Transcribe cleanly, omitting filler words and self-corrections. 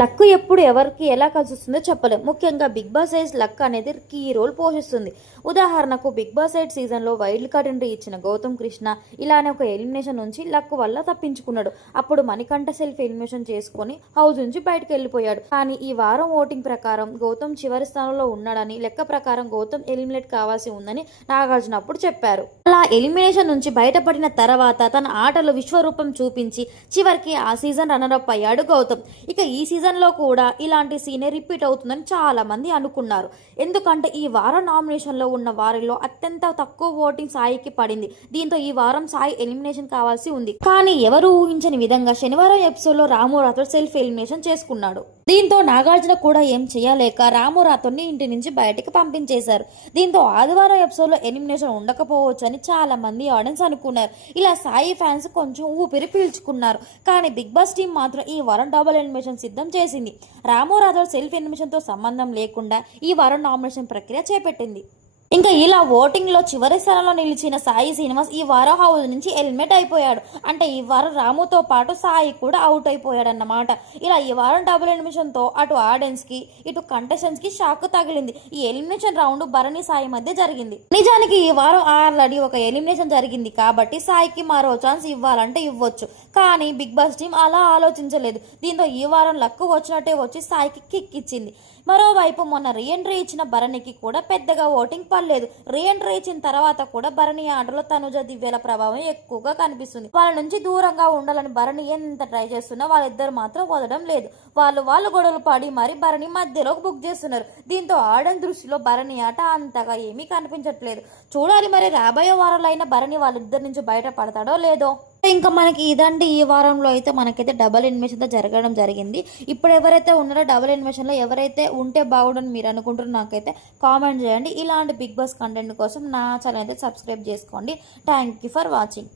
Luck ఎప్పుడు ఎవరికి ఎలా కలిసిస్తుందో చెప్పలేం. ముఖ్యంగా బిగ్ బాస్ సైజ్ లక్ అనేది కీ రోల్ పోషిస్తుంది. ఉదాహరణకు బిగ్ బాస్ 8 సీజన్లో వైల్డ్ కార్డ్ ఎంట్రీ ఇచ్చిన గౌతమ్ కృష్ణ ఇలానే ఒక ఎలిమినేషన్ నుంచి లక్ వల్ల తప్పించుకున్నాడు. అప్పుడు మణికంఠ సెల్ఫ్ ఎలిమినేషన్ చేసుకొని హౌస్ నుంచి బయటకు వెళ్ళిపోయాడు. కానీ ఈ వారం ఓటింగ్ ప్రకారం గౌతమ్ చివరి స్థానంలో ఉన్నాడని, లెక్క ప్రకారం గౌతమ్ ఎలిమినేట్ కావాల్సి ఉందని నాగార్జున అప్పుడు చెప్పారు. అలా ఎలిమినేషన్ నుంచి బయటపడిన తర్వాత తన ఆటలో విశ్వరూపం చూపించి చివరికి ఆ సీజన్ రన్నరప్ అయ్యాడు గౌతమ్. ఇక ఈ సీజన్లో కూడా ఇలాంటి సీనే రిపీట్ అవుతుందని చాలా మంది అనుకున్నారు. ఎందుకంటే ఈ వారం నామినేషన్లో ఉన్న వారిలో అత్యంత తక్కువ ఓటింగ్ సాయికి పడింది. దీంతో ఈ వారం సాయి ఎలిమినేషన్ కావాల్సి ఉంది. కానీ ఎవరు ఊహించని విధంగా శనివారం ఎపిసోడ్లో రాము రాథోడ్ సెల్ఫ్ ఎలిమినేషన్ చేసుకున్నాడు. దీంతో నాగార్జున కూడా ఏం చేయలేక రాము రాథోడ్ని ఇంటి నుంచి బయటకు పంపించేశారు. దీంతో ఆదివారం ఎపిసోడ్లో ఎలిమినేషన్ ఉండకపోవచ్చు అని చాలా మంది ఆడియన్స్ అనుకున్నారు. ఇలా సాయి ఫ్యాన్స్ కొంచెం ఊపిరి పీల్చుకున్నారు. కానీ బిగ్ బాస్ టీం మాత్రం ఈ వారం డబుల్ ఎలిమినేషన్ సిద్ధం చేసింది. రాము రాథోడ్ సెల్ఫ్ ఎలిమినేషన్తో సంబంధం లేకుండా ఈ వారం నామినేషన్ ప్రక్రియ చేపట్టింది. ఇంకా ఇలా ఓటింగ్లో చివరి స్థానంలో నిలిచిన సాయి శ్రీనివాస్ ఈ వారం హౌస్ నుంచి ఎలిమినేట్ అయిపోయాడు. అంటే ఈ వారం రాముతో పాటు సాయి కూడా అవుట్ అయిపోయాడు అన్నమాట. ఇలా ఈ వారం డబుల్ ఎలిమినేషన్తో అటు ఆడియన్స్కి ఇటు కంటెస్టెంట్స్కి షాక్ తగిలింది. ఈ ఎలిమినేషన్ రౌండ్ భరణి సాయి మధ్య జరిగింది. నిజానికి ఈ వారం ఆల్రెడీ ఒక ఎలిమినేషన్ జరిగింది కాబట్టి సాయికి మరో ఛాన్స్ ఇవ్వాలంటే ఇవ్వచ్చు. కానీ బిగ్ బాస్ టీం అలా ఆలోచించలేదు. దీంతో ఈ వారం లక్ వచ్చినట్టే వచ్చి సాయికి కిక్ ఇచ్చింది. మరోవైపు మొన్న రీఎంట్రీ ఇచ్చిన భరణికి కూడా పెద్దగా ఓటింగ్ పడలేదు. రీఎంట్రీ ఇచ్చిన తర్వాత కూడా భరణి ఆటలో తనుజ దివ్యల ప్రభావం ఎక్కువగా కనిపిస్తుంది. వాళ్ళ నుంచి దూరంగా ఉండాలని భరణి ఎంత ట్రై చేస్తున్నా వాళ్ళిద్దరు మాత్రం వదలడం లేదు. వాళ్ళు గొడవలు పడి మరి భరణి మధ్యలోకి బుక్ చేస్తున్నారు. దీంతో ఆడియన్స్ దృష్టిలో భరణి ఆట అంతగా ఏమీ కనిపించట్లేదు. చూడాలి మరి రాబోయే వారంలో అయినా భరణి వాళ్ళిద్దరి నుంచి బయటపడతాడో లేదో. ఇంకా మనకి ఇదండి ఈ వారంలో అయితే మనకైతే డబల్ ఎలిమినేషన్తో జరగడం జరిగింది. ఇప్పుడు ఎవరైతే ఉన్నారో డబల్ ఎలిమినేషన్లో ఎవరైతే ఉంటే బాగుండని మీరు అనుకుంటారో నాకైతే కామెంట్ చేయండి. ఇలాంటి బిగ్ బాస్ కంటెంట్ కోసం నా ఛానల్ అయితే సబ్స్క్రైబ్ చేసుకోండి. Thank you for watching.